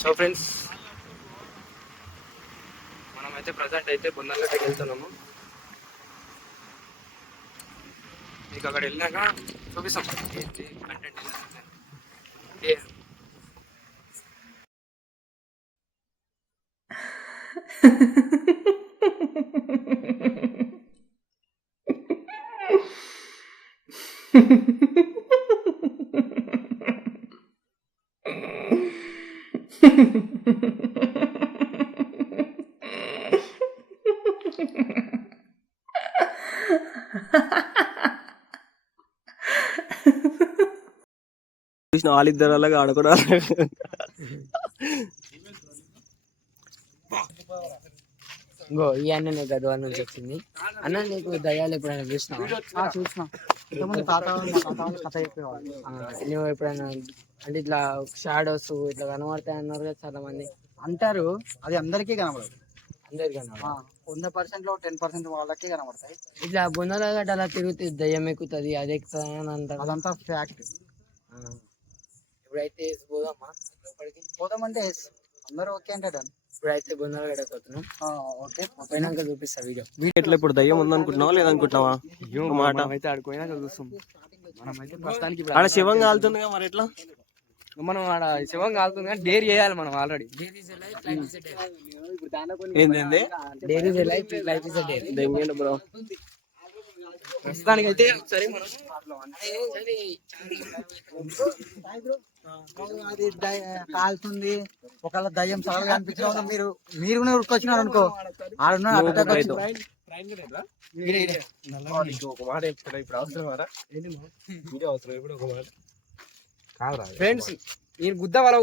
So friends, మనమైతే present అయితే బొందలగడ్డకి వెళ్తున్నాము. మీకు అక్కడ వెళ్ళాక చూపిస్తాం ఏంటి కంటెంట్. వాళ్ళిద్దరు అలాగా ఆడకూడదు. ఇంకో ఈ అన్న నీకు గద్వాల నుంచి వచ్చింది. అన్న నీకు దయ్యాలు ఎప్పుడైనా చూసినావా? చూసిన నువ్వు ఎప్పుడైనా అంటే ఇట్లా షాడోస్ ఇట్లా కనబడతాయి అన్నారు కదా చాలా మంది అంటారు. అది అందరికీ కనబడదు. అందరికి కనబడదు. 100%లో 10% వాళ్ళకే కనబడతాయి. ఇట్లా బొందల గడ్డ అలా తిరుగుతుంది, దయ్యం ఎక్కుతుంది, అది ఎక్కుతుంది అని అంటారు. అదంతా ఫ్యాక్ట్. ఇప్పుడైతే పోదామా లోపలికి? పోదామంటే అందరూ ఓకే అంటే ఇప్పుడైతే బొందల గడ్డకు వస్తున్నాం. ఓకే, పోయినాక చూపిస్తా వీడియో. ఎట్లా ఇప్పుడు దయ్యం ఉందనుకుంటున్నావా లేదనుకుంటున్నావా? మాట అయితే ఆడుకోయినాక చూస్తాం. మనమైతే ప్రస్తుతానికి ఆడ శివం కాలుతుందిగా, మరి ఎట్లా? మనం ఆడ శివం కాలుతుంది కానీ డేర్ చేయాలి మనం ఆల్రెడీ. ఏంది దెంగేండు బ్రో. ప్రస్తుతానికి అయితే సరే మనం అది కాలుతుంది. ఒకవేళ దయ్యం చాలా కనిపించిన మీరు ఉరికొచ్చినారు అనుకో, ఆడున్న ఫ్రెండ్స్ నేను గుద్ద వాళ్ళ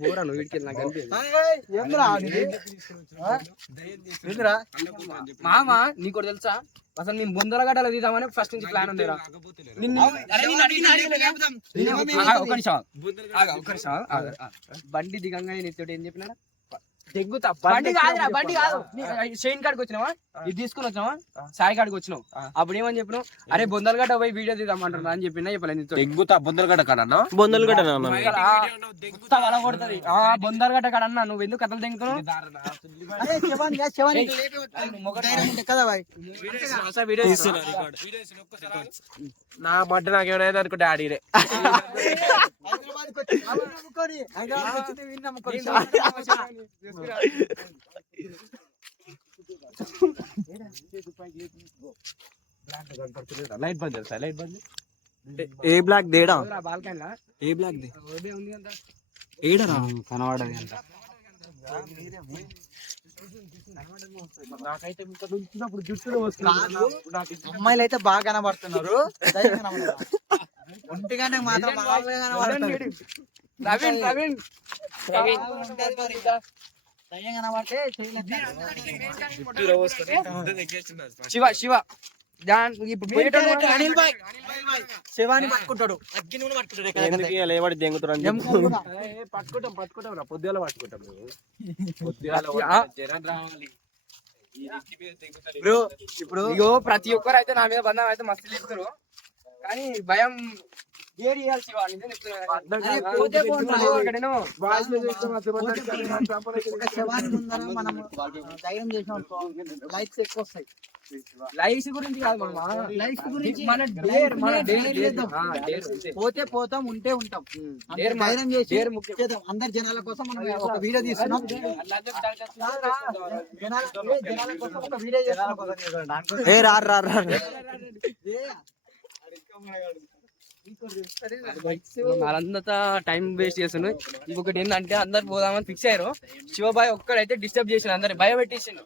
బోరాను వీడికి నాకు మామ. నీకు తెలుసా అసలు నేను బొందల గడ్డలు తీద్దామని ఫస్ట్ నుంచి ప్లాన్ ఉంది. బండి దిగంగా నేను తోటి ఏం చెప్పినా తెగ్గుతా. బండి కాదురా, బండి కాదు. షైన్ కాడికి వచ్చినావా, ఇది తీసుకుని వచ్చినావా, సాయి కాడికి వచ్చినావు. అప్పుడు ఏమని చెప్పినావు? అరే బొందలగడ్డ పోయి వీడియో తీద్దామంటున్నా అని చెప్పినా చెప్పలేదు. తెగ్గుతా బొందలగడ్డ కాడన్నా, బొందలగడ్డ కొడుతుంది. బొందలగడ్డ కాడన్నా నువ్వు ఎందుకు కథలు తెంగుతున్నావు? నా మధ్య నాకేమైనా అనుకుంటే ఆడిరే లైట్ బంద్ చేస్తా. లైట్ బంద్ ఏ బ్లాక్ దేడా? ఏ బ్లాక్ దే ఏడరా కనబడది అంట. అమ్మాయిలు అయితే బాగా కనబడుతున్నారు, ఒంటిగానే మాత్రం శివ శివ శివాని పట్టుకుంటాడు. పట్టుకుంటాం రా, పొద్దుగాల పట్టుకుంటాం. ఇప్పుడు ఇగో ప్రతి ఒక్కరు అయితే నా మీద బంధం అయితే మస్తు చెప్తారు, కానీ భయం లైఫ్ గురించి కాదు, లైఫ్ గురించి పోతే పోతాం, ఉంటే ఉంటాం. ధైర్యం చేసి అందరి జనాల కోసం మనం ఒక వీడియో తీస్తున్నాం. జనాల కోసం ఒక వీడియో చేస్తున్నాం. వాళ్ళంతా టైం వేస్ట్ చేస్తున్నాయి. ఇంకొకటి ఏంటంటే అందరు పోదామని ఫిక్స్ అయ్యారు. శివబాయ్ ఒక్కడైతే డిస్టర్బ్ చేసిన, అందరు భయం పెట్టేసిండు.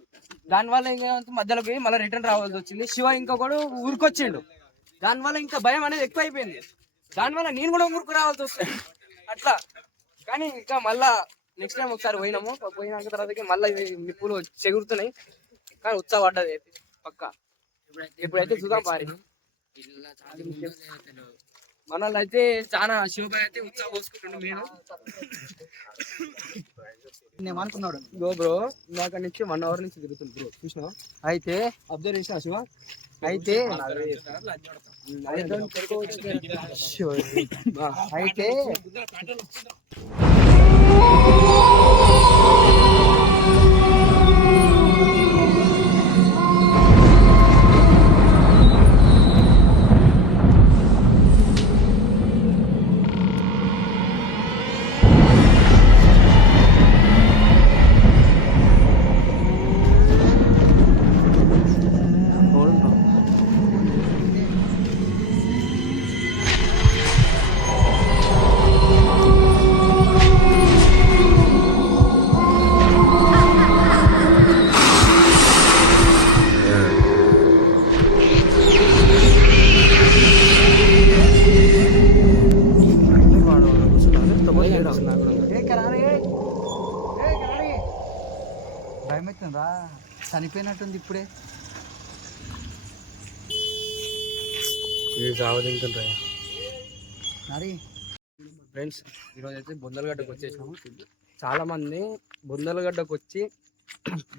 దానివల్ల ఇంకా మధ్యలో పోయి మళ్ళీ రిటర్న్ రావాల్సి వచ్చింది. శివ ఇంకొకడు ఊరికొచ్చిండు, దానివల్ల ఇంకా భయం అనేది ఎక్కువ అయిపోయింది. దానివల్ల నేను కూడా ఊరికి రావాల్సి వస్తుంది అట్లా. కానీ ఇంకా మళ్ళా నెక్స్ట్ టైం ఒకసారి పోయినాక తర్వాత మళ్ళీ నిప్పులు చెగురుతున్నాయి, కానీ ఉత్సాహపడ్డది అయితే పక్క. ఇప్పుడైతే చూద్దాం పారి. మనల్ని అయితే చాలా శివబాయ్ అయితే ఉత్సాహం పోసుకుంటుండే. నేను అనుకున్నాడు బ్రో నాకు నుంచి 1 hour నుంచి తిరుగుతుంది బ్రో, చూసినా? అయితే అబ్జర్వ్ చేసిన శివ. అయితే అయితే భయం అవుతుందా? చనిపోయినట్టుంది ఇప్పుడే. మరి ఫ్రెండ్స్ ఈరోజు అయితే బొందలగడ్డకు వచ్చేసాము. చాలా మంది బొందలగడ్డకు వచ్చి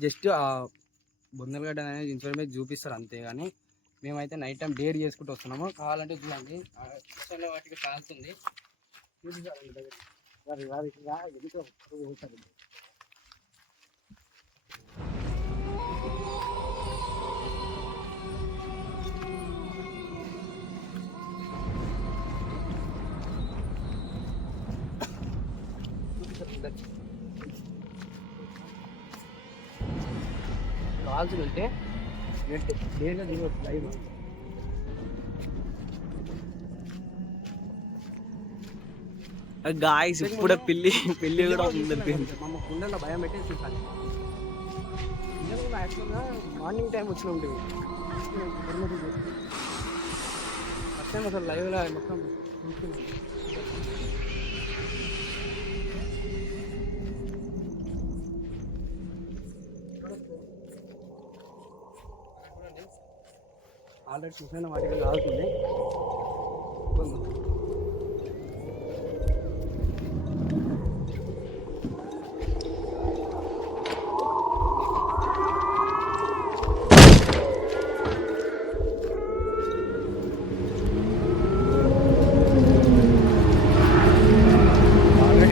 జస్ట్ ఆ బొందలగడ్డ అనేది ఇన్ఫర్మేషన్ చూపిస్తారు అంతే, కానీ మేమైతే నైట్ టైం డేర్ చేసుకుంటూ వస్తున్నాము. కావాలంటే చూడండి వాటికి కాల్తుంది. కాల్చుకుంటే డేర్గా దిగవచ్చు లైవ్. గాయస్ ఇప్పుడే పిల్లి కూడా మా కుండలో భయం పెట్టేసి చూసాను. యాక్చువల్గా మార్నింగ్ టైం వచ్చిన ఉంటుంది ఫస్ట్ టైం అసలు లైవ్లో మొత్తం చూస్తున్నాం. ఆల్రెడీ చూసాను వాటికి కావుతుంది.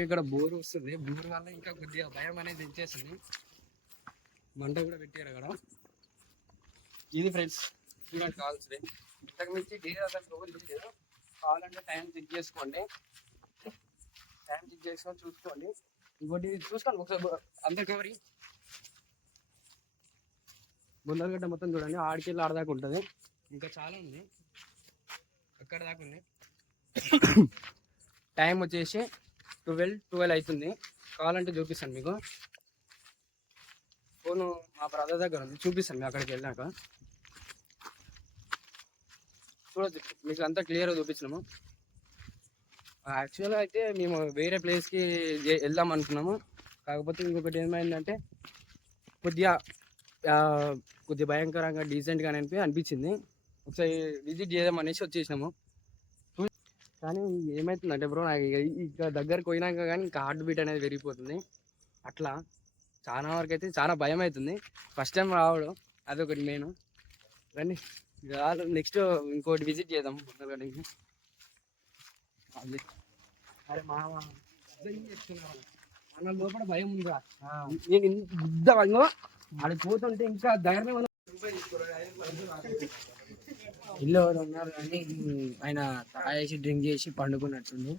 ఇక్కడ బోర్ వస్తుంది. బోర్ వల్ల ఇంకా కొద్దిగా భయం అనేది తెచ్చేస్తుంది. మంట కూడా పెట్టారు అక్కడ. ఇది ఫ్రెండ్స్ చూడండి కావాల్సింది. ఇంతకు మించి డీజే లేదు. కావాలంటే టైం చెక్ చేసుకోండి. టైం చెక్ చేసుకొని చూసుకోండి. ఇంకోటి చూసుకోండి ఒకసారి అందరు కవరి బొందలగడ్డ మొత్తం చూడండి. ఆడికెళ్ళి ఆడదాకా ఉంటుంది. ఇంకా చాలా ఉంది, అక్కడ దాకా ఉంది. టైం వచ్చేసి 12 అవుతుంది. కావాలంటే చూపిస్తాను మీకు. ఫోను మా బ్రదర్ దగ్గర ఉంది, చూపిస్తాను మీకు అక్కడికి వెళ్ళాక. చూడొచ్చు, మీకు అంతా క్లియర్గా చూపించినాము. యాక్చువల్గా అయితే మేము వేరే ప్లేస్కి వెళ్దాం అనుకున్నాము. కాకపోతే ఇంకొకటి ఏమైందంటే కొద్దిగా భయంకరంగా డీసెంట్గా అనిపించింది. ఒకసారి విజిట్ చేద్దాం అనేసి వచ్చేసినాము. కానీ ఏమవుతుందంటే బ్రో, నాకు ఇక దగ్గరకు పోయినాక కానీ ఇంకా హార్ట్ బీట్ అనేది పెరిగిపోతుంది. అట్లా చాలా వరకు అయితే చాలా భయం అవుతుంది ఫస్ట్ టైం రావడం. అదొకటి మెయిన్. కానీ నెక్స్ట్ ఇంకోటి విజిట్ చేద్దాం బొందలగడ్డకి. అరే మన లోపల భయం ఉందా? నేను ఇంత భయం అది పోతుంటే ఇంకా ధైర్యం ఇల్లు ఎవరు ఉన్నారు కానీ ఆయన తాగేసి డ్రింక్ చేసి పండుకున్నట్టుంది.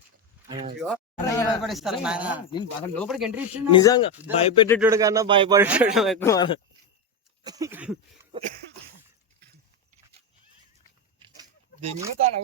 లోపలికి ఎంట్రీ ఇచ్చింది. నిజంగా భయపెట్టేటోడు కన్నా భయపడేటోడు ఎక్కువ. దిగుతాను